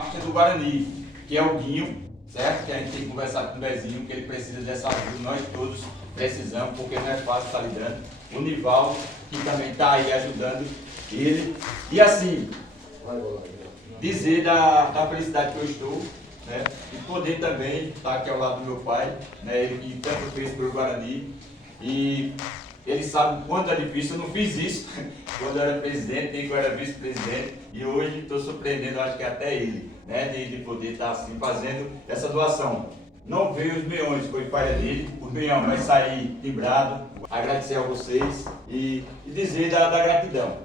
marcha do Guarani, que é o Guinho, certo? Que a gente tem que conversar com o Bezinho, que ele precisa dessa ajuda, nós todos precisamos, porque não é fácil estar lidando. O Nivaldo, que também está aí ajudando ele. E assim, dizer da felicidade que eu estou, né? E poder também estar aqui ao lado do meu pai, né? Ele que tanto fez pelo Guarani. E ele sabe o quanto é difícil. Eu não fiz isso quando eu era presidente, nem quando eu era vice-presidente. E hoje estou surpreendendo, acho que até ele, né? De poder estar assim fazendo essa doação. Não veio os meões, foi falha dele. O meão vai sair timbrado. Agradecer a vocês e dizer da gratidão.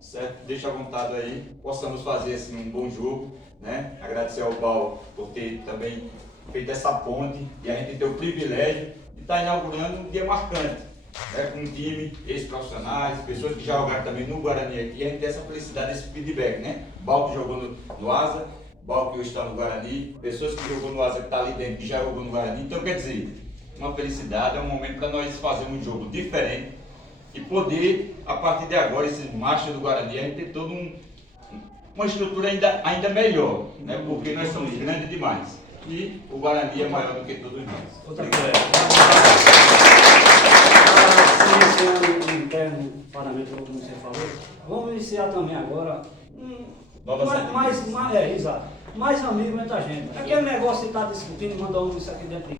Certo? Deixa à vontade aí, possamos fazer assim, um bom jogo, né? Agradecer ao Bal por ter também feito essa ponte e a gente ter o privilégio de estar inaugurando um dia marcante, né? Com um time, ex-profissionais, pessoas que já jogaram também no Guarani aqui, a gente tem essa felicidade, esse feedback, né? Bal que jogou no Asa, Bal que hoje está no Guarani, pessoas que jogou no Asa que está ali dentro, que já jogou no Guarani. Então, quer dizer, uma felicidade, é um momento para nós fazermos um jogo diferente e poder, a partir de agora, esse marcha do Guarani, a gente ter toda uma estrutura ainda melhor, né? Porque nós somos grandes demais. E o Guarani é maior do que todos nós. Outra coisa. Para iniciar um interno paramento, como você falou, vamos iniciar também agora exato. Mais amigo entre a gente. Aquele negócio de estar discutindo, mandar um isso aqui dentro de